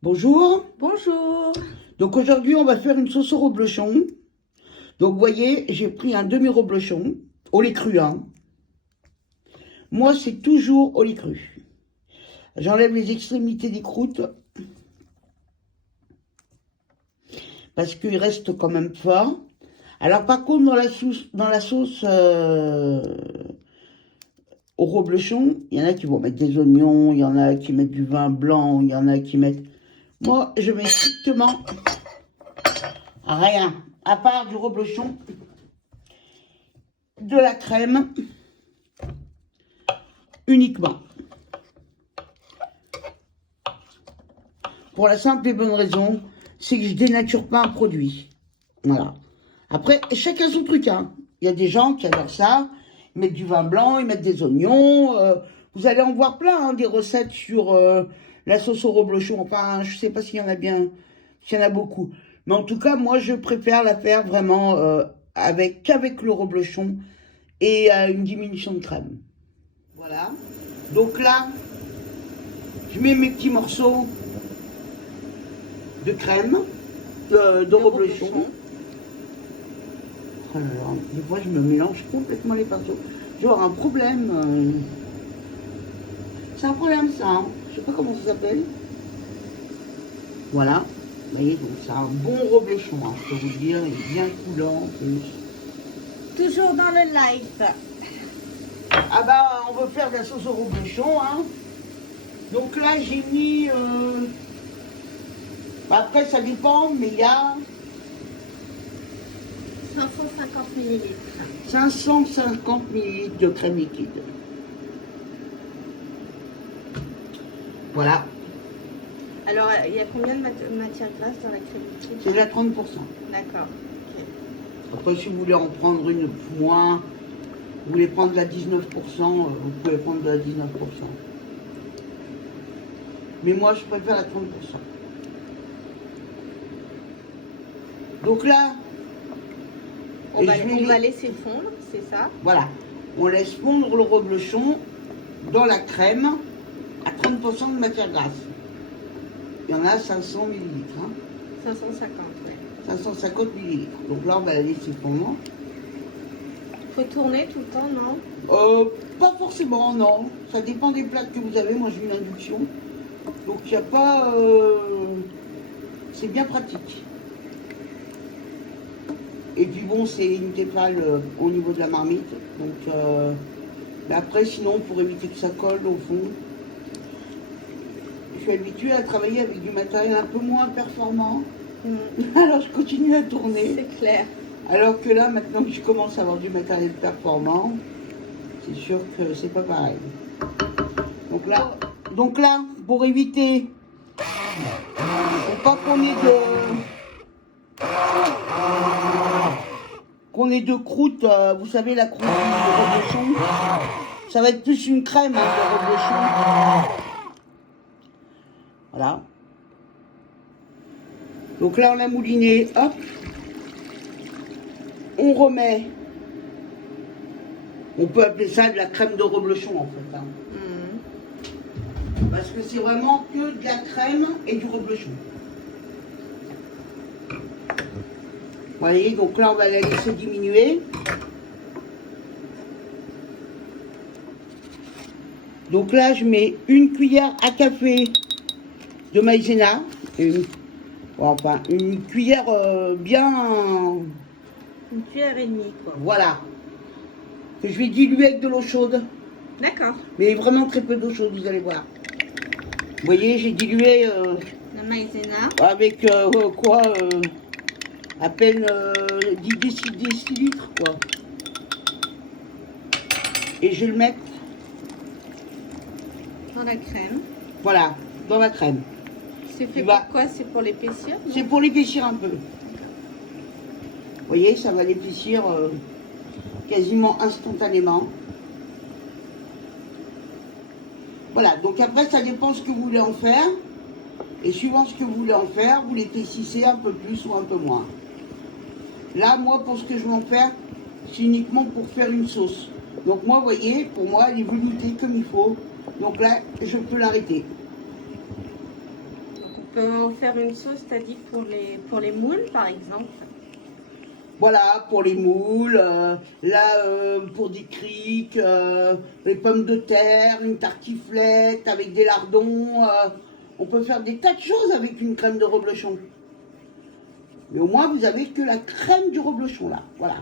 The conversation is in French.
Bonjour. Bonjour. Donc aujourd'hui, on va faire une sauce au reblochon. Donc vous voyez, j'ai pris un demi-reblochon, au lait cru. Hein. Moi, c'est toujours au lait cru. J'enlève les extrémités des croûtes parce qu'il reste quand même fort. Alors par contre, dans la sauce au reblochon, il y en a qui vont mettre des oignons, il y en a qui mettent du vin blanc, il y en a qui mettent... Moi, je mets strictement rien, à part du reblochon, de la crème, uniquement. Pour la simple et bonne raison, c'est que je dénature pas un produit. Voilà. Après, chacun son truc. Hein. Il y a des gens qui adorent ça. Ils mettent du vin blanc, ils mettent des oignons. Vous allez en voir plein, hein, des recettes sur la sauce au reblochon. Enfin, je sais pas s'il y en a bien, s'il y en a beaucoup. Mais en tout cas, moi, je préfère la faire vraiment qu'avec le reblochon et une diminution de crème. Voilà. Donc là, je mets mes petits morceaux de crème, de reblochon. Oh là là, des fois je me mélange complètement les pinceaux. Je vais avoir un problème. C'est un problème ça, hein. Je sais pas comment ça s'appelle. Voilà. Vous voyez, donc c'est un bon reblochon, hein, je peux vous dire, il est bien coulant en plus. Toujours dans le live. Ah bah on veut faire de la sauce au reblochon, hein. Donc là j'ai mis... Bah, après ça dépend, mais il y a... 550 ml. 550 ml de crème liquide. Voilà, Alors, il y a combien de matière grasse dans la crème liquide? c'est déjà 30%. D'accord. Ok. Après, si vous voulez en prendre une moins, vous voulez prendre de la 19%, vous pouvez prendre de la 19%. Mais moi, je préfère la 30%. Donc là, On va laisser fondre, c'est ça? voilà, on laisse fondre le reblochon dans la crème à 30% de matière grasse. Il y en a 500 ml. Hein. 550, ouais. 550 ml. Donc là, on va la laisser fondre. Faut tourner tout le temps, non? Pas forcément, non. Ça dépend des plaques que vous avez. Moi, j'ai une induction. Donc, il n'y a pas... c'est bien pratique. Et puis bon, c'est une téfale au niveau de la marmite. Donc, mais après, sinon, pour éviter que ça colle au fond, je suis habituée à travailler avec du matériel un peu moins performant. Alors, je continue à tourner. C'est clair. Alors que là, maintenant que je commence à avoir du matériel performant, c'est sûr que c'est pas pareil. Donc là, pour éviter, pour pas qu'on ait de croûte, vous savez la croûte de reblochon, ça va être plus une crème hein, de reblochon. Voilà. Donc là, on a mouliné, hop. On remet, on peut appeler ça de la crème de reblochon en fait. Hein. Parce que c'est vraiment que de la crème et du reblochon. Vous voyez, donc là on va la laisser diminuer. Donc là je mets une cuillère à café de maïzena. Enfin, une cuillère bien... Une cuillère et demie, quoi. Voilà. Que je vais diluer avec de l'eau chaude. D'accord. Mais vraiment très peu d'eau chaude, vous allez voir. Vous voyez, j'ai dilué Le maïzena. avec à peine 10 décilitres, quoi. Et je vais le mettre, Dans la crème. voilà, dans la crème. C'est fait pourquoi? C'est pour l'épaissir? C'est pour l'épaissir un peu. Vous voyez, ça va l'épaissir quasiment instantanément. Voilà, donc après, ça dépend ce que vous voulez en faire. Et suivant ce que vous voulez en faire, vous l'épaississez un peu plus ou un peu moins. Là, moi, pour ce que je vais en faire, c'est uniquement pour faire une sauce. Donc moi, vous voyez, pour moi, elle est veloutée comme il faut. Donc là, je peux l'arrêter. peut en faire une sauce, t'as dit, pour les moules, par exemple. Voilà, pour les moules, pour des criques, les pommes de terre, une tartiflette avec des lardons. On peut faire des tas de choses avec une crème de reblochon. Mais au moins, vous avez que la crème du reblochon, là. Voilà.